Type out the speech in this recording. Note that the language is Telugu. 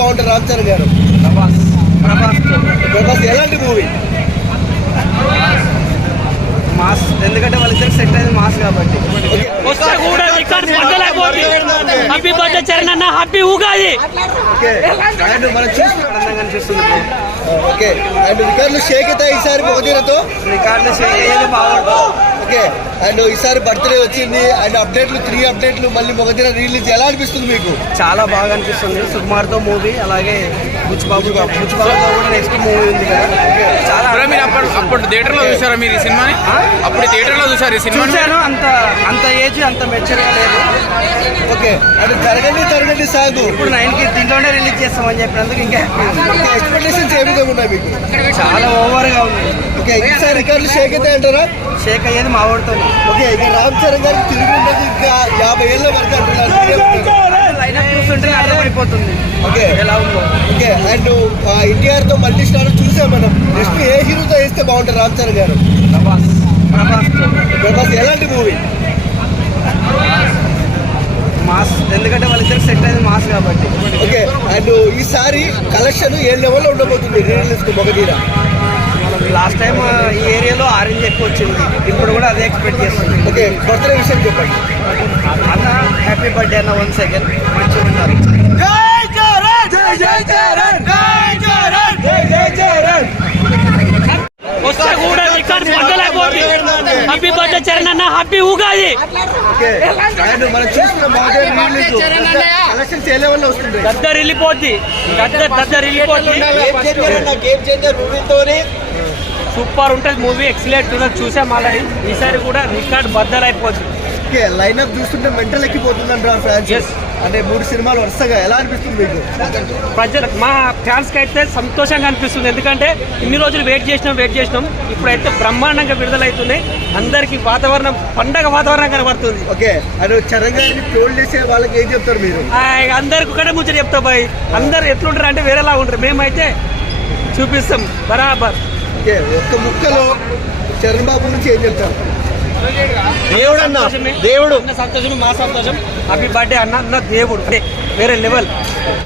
బాగుంటారు రామ్ చరణ్ గారు? ప్రభాస్ ఎలాంటి మూవీ? మాస్, ఎందుకంటే వాళ్ళిద్దరు సెట్ అయింది మాస్ కాబట్టి. వస్తే కూడా రికార్డ్ బద్దలైపోతుంది. హ్యాపీ బర్త్డే చరణ్ అన్న, హ్యాపీ ఉగాది. ఓకే, అండ్ మనం చూస్తున్నాం ఆనందంగా అనిపిస్తుంది. ఓకే, అండ్ రికార్డులు షేక్ అవుతాయి ఈసారి మొగతీరతో. రికార్డులు ఏది బాగుంటుంది. ఓకే, అండ్ ఈసారి బర్త్డే వచ్చింది అండ్ అప్డేట్లు 3 అప్డేట్లు మళ్ళీ మొగతీర రిలీజ్ ఎలా అనిపిస్తుంది మీకు? చాలా బాగా అనిపిస్తుంది. సుకుమార్తో మూవీ, అలాగే బుచ్చిబాబుతో కూడా నెక్స్ట్ మూవీ ఉంది కదా. చాలా మీరు అప్పుడు థియేటర్లో చూసారా మీరు ఈ సినిమాని? అప్పుడు థియేటర్లో చూసారు ఈ సినిమా? చూశాను. అంత ఏజ్ అంత మెచ్యూర్గా లేదు. ఓకే, అండ్ తరగండి సాగు ఇప్పుడు 9కి దీంట్లోనే రిలీజ్ చేస్తామని చెప్పినందుకు ఇంకా ఎక్స్పెక్టేషన్స్ ఏ విధంగా ఉన్నాయి మీకు? చాలా ఓవర్గా ఉంది. ఓకే, ఈసారి రికార్డులు షేక్ అవుతాయి అంటారా? షేక్ అయ్యేది మా ఊరితో. ఓకే, ఇక రామ్ చరణ్ గారికి తిరిగి ఉండదు ఇంకా 50 ఏళ్ళ వరకు అంటున్నారు. లైనప్ చూస్తుంటే అర్థమైపోతుంది ఓకే ఎలా ఉందో. ఓకే, అండ్ ఎన్టీఆర్తో మల్టీ స్టార్ చూసాం మనం. నెక్స్ట్ ఏ హీరోతో వేస్తే బాగుంటారు రామ్ చరణ్ గారు? ప్రభాస్ ఎలాంటి మూవీ? మాస్, ఎందుకంటే వాళ్ళిద్దరు సెట్ అయింది మాస్ కాబట్టి. ఓకే, అండ్ ఈసారి కలెక్షన్ ఏ లెవెల్లో ఉండబోతుంది రిలీజ్కి మొగతీర? లాస్ట్ టైం ఈ ఏరియాలో ఆరెంజ్ ఎక్కువ వచ్చింది, ఇప్పుడు కూడా అదే ఎక్స్పెక్ట్ చేస్తుంది. ఓకే, బర్త్డే విషయం చెప్పండి అన్న. హ్యాపీ బర్త్డే అన్న, 1 సెకండ్ మంచిగా ఉన్నారు. వస్తే కూడా రికార్డ్ బద్దలైపోతుంది. హ్యాపీ బర్త్డే చరణ్ అన్న, హ్యాపీ ఉగాది. ఓకే, అండ్ మనం చూస్తున్నాం కలెక్షన్స్ ఏ లెవెల్లో వస్తుంది? గద్దర్ వెళ్ళిపోద్ది. గద్దర్ వెళ్ళిపోద్ది. సూపర్ ఉంటుంది మూవీ, ఎక్సలెంట్ ఉంటుంది. చూసాం ఆల్రెడీ. ఈసారి కూడా రికార్డ్ బద్దలైపోద్ది. ఓకే, లైన్అప్ చూస్తుంటే మెంటల్ ఎక్కిపోతుందంటారా ఫ్యాన్స్? Yes. అంటే 3 సినిమాలు వరుసగా ఎలా అనిపిస్తుంది మీకు? మా ఫ్యాన్స్కి అయితే సంతోషంగా అనిపిస్తుంది. ఎందుకంటే ఇన్ని రోజులు వెయిట్ చేసినాం. ఇప్పుడైతే బ్రహ్మాండంగా విడుదలవుతున్నాయి. అందరికీ వాతావరణం, పండగ వాతావరణం కనబడుతుంది. ఓకే, అది చరణ్ గారిని ట్రోల్ చేసే వాళ్ళకి ఏం చెప్తారు మీరు? అందరికి ఒకటే ముచ్చట చెప్తా బాయ్. అందరు ఎట్లుంటారు అంటే వేరేలా ఉంటారు. మేమైతే చూపిస్తాం బరాబర్. ఓకే, ఒక్క ముక్కలో చరణ్ బాబు నుంచి ఏం చెప్తారు? దేవుడు సంతోషమే, మా సంతోషం. హ్యాపీ బర్త్డే అన్న దేవుడు వేరే లెవెల్.